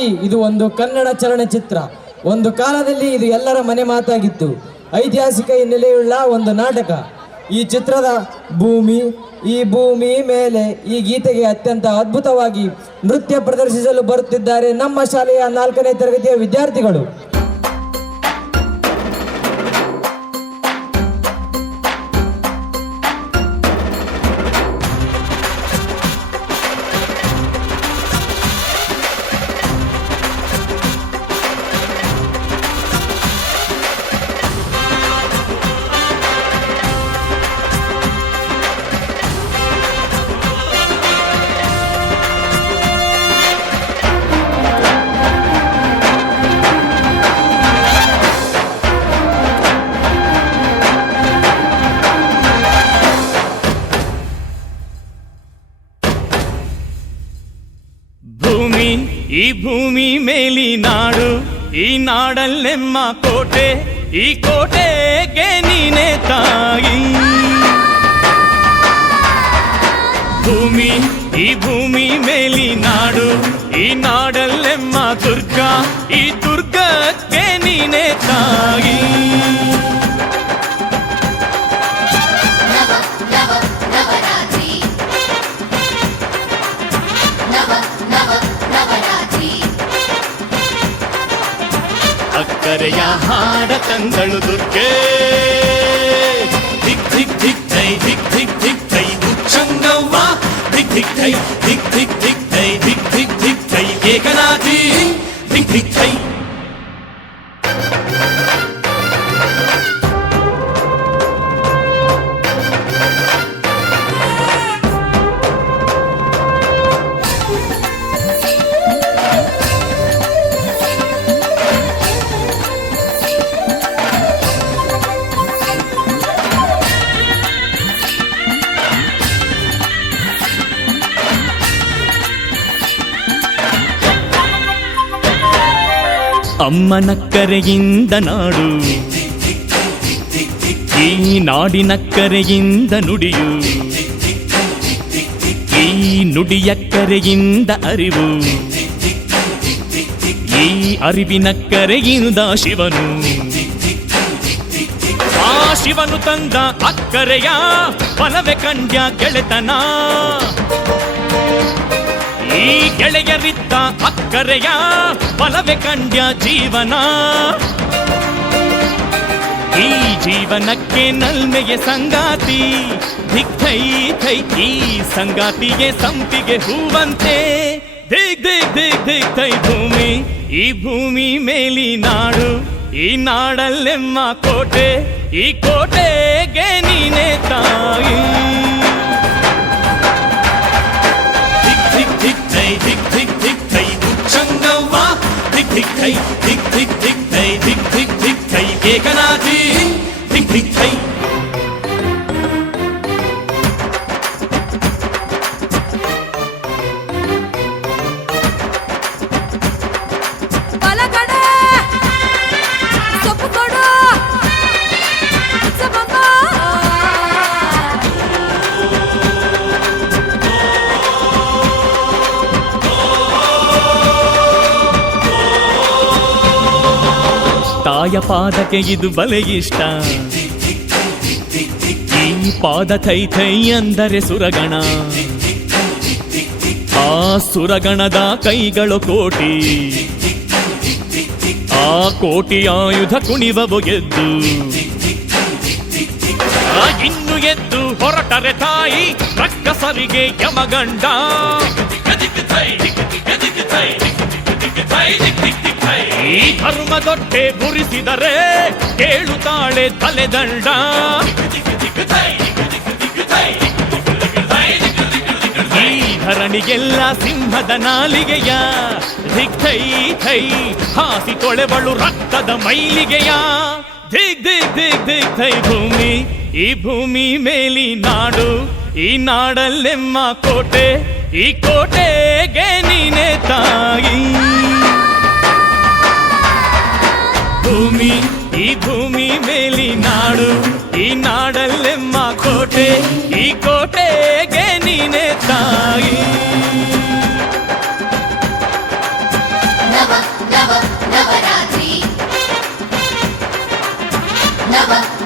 ವಾಸ್ತವವಾಗಿ ಇದು ಒಂದು ಕನ್ನಡ ಚಲನಚಿತ್ರ. ಒಂದು ಕಾಲದಲ್ಲಿ ಇದು ಎಲ್ಲರ ಮನೆ ಮಾತಾಗಿತ್ತು. ಐತಿಹಾಸಿಕ ಹಿನ್ನೆಲೆಯುಳ್ಳ ಒಂದು ನಾಟಕ. ಈ ಚಿತ್ರದ ಈ ಭೂಮಿ ಮೇಲೆ ಈ ಗೀತೆಗೆ ಅತ್ಯಂತ ಅದ್ಭುತವಾಗಿ ನೃತ್ಯ ಪ್ರದರ್ಶಿಸಲು ಬರುತ್ತಿದ್ದಾರೆ ನಮ್ಮ ಶಾಲೆಯ 4ನೇ ತರಗತಿಯ ವಿದ್ಯಾರ್ಥಿಗಳು. ಈ ಭೂಮಿ ಮೇಲಿ ನಾಡು, ಈ ನಾಡಲ್ಲೆಮ್ಮ ಕೋಟೆ, ಈ ಕೋಟೆಗೆ ನೀನೆ ತಾಯಿ. ಈ ಭೂಮಿ ಮೇಲಿ ನಾಡು, ಈ ನಾಡಲ್ಲೆಮ್ಮ ದುರ್ಗ, ಈ ದುರ್ಗಕ್ಕೆ ನೀನೆ ತಾಯಿ. ಅಕ್ಕರೆಯ ಹಾಡ ತಂದಳು ದುರ್ಗೆ, ಧಿಕ್ ಧಿಕ್ ಧಿಕ್ ಥೈ, ಧಿಕ್ ಧಿಕ್ ಧಿಕ್ ಥೈ ಉಚ್ಚಂಗವ್ವ, ಧಿಕ್ ಧಿಕ್ ಥೈ, ಧಿಕ್ ಧಿಕ್ ಧಿಕ್ ಥೈ, ಧಿಕ್ ಧಿಕ್ ಧಿಕ್ ಥೈ ಏಕನಾಥಿ, ಧಿಕ್ ಧಿಕ್ ಥೈ. ಅಮ್ಮನ ಕರೆಯಿಂದ ನಾಡು, ಈ ನಾಡಿನ ಕರೆಯಿಂದ ನುಡಿಯು, ಈ ನುಡಿಯ ಕರೆಯಿಂದ ಅರಿವು, ಈ ಅರಿವಿನ ಕರೆಯಿಂದ ಶಿವನು, ಆ ಶಿವನು ತಂದ ಅಕ್ಕರೆಯ ಫಲವೇ ಕಂಡ್ಯ ಗೆಳೆತನ, ಈ ಗೆಳೆಯರಿದ್ದ ಅಕ್ಕರೆಯ ಫಲವೇ ಕಂಡ್ಯ ಜೀವನ. ಈ ಜೀವನಕ್ಕೆ ನಲ್ಮೆಗೆ ಸಂಗಾತಿ, ಧಿಕ್ ಥೈ ಥೈ ಈ ಸಂಗಾತಿಗೆ ಸಂಪಿಗೆ ಹೂವಂತೆ, ದಿಗ್ ದಿಗ್ ದಿಗ್ ದಿಗ್ ಥೈ ಭೂಮಿ. ಈ ಭೂಮಿ ಮೇಲಿ ನಾಡು, ಈ ನಾಡಲ್ಲೆಮ್ಮ ಕೋಟೆ, ಈ ಕೋಟೆಗೆ ನೀನೆ ತಾಯಿ. ಧಿಕ್ ಧಿಕ್ ಧಿಕ್ ಥೈ ಉಚ್ಚಂಗವ್ವ, ಧಿಕ್ ಧಿಕ್ ಥೈ, ಧಿಕ್ ಧಿಕ್ ಧಿಕ್ ಥೈ, ಧಿಕ್ ಧಿಕ್ ಧಿಕ್ ಥೈ ಏಕನಾಥಿ, ಧಿಕ್ ಧಿಕ್ ಥೈ. ತಾಯ ಪಾದಕ್ಕೆ ಇದು ಬಲೆ ಇಷ್ಟ, ಈ ಪಾದ ಥೈ ಥೈ ಅಂದರೆ ಸುರಗಣ, ಆ ಸುರಗಣದ ಕೈಗಳು ಕೋಟಿ, ಆ ಕೋಟಿ ಆಯುಧ ಕುಣಿವವು ಎದ್ದು, ಇನ್ನು ಎದ್ದು ಹೊರಟರೆ ತಾಯಿ ರಕ್ಕಸರಿಗೆ ಯಮಗಂಡ. ಈ ಧರ್ಮದೊಟ್ಟೆ ಬುರಿಸಿದರೆ ಕೇಳುತ್ತಾಳೆ ತಲೆದಂಡ, ಈ ಧರಣಿಗೆಲ್ಲ ಸಿಂಹದ ನಾಲಿಗೆಯ, ಧಿಕ್ ಥೈ ಥೈ ಹಾಸಿ ತೊಳೆವಳು ರಕ್ತದ ಮೈಲಿಗೆಯ, ಧಿಕ್ ದಿಕ್ ದಿಕ್ ದಿಕ್ ಥೈ ಭೂಮಿ. ಈ ಭೂಮಿ ಮೇಲಿ ನಾಡು, ಈ ನಾಡಲ್ಲೆಮ್ಮ ಕೋಟೆ, ಈ ಕೋಟೆಗೆ ನೀನೆ ತಾಯಿ. ಈ ಭೂಮಿ ಮೇಲಿ ನಾಡು, ಈ ನಾಡಲ್ಲೆಮ್ಮ ಕೋಟೆ, ಈ ಕೋಟೆಗೆ ನೀನೆ ತಾಯಿ. ತಾಂಡವ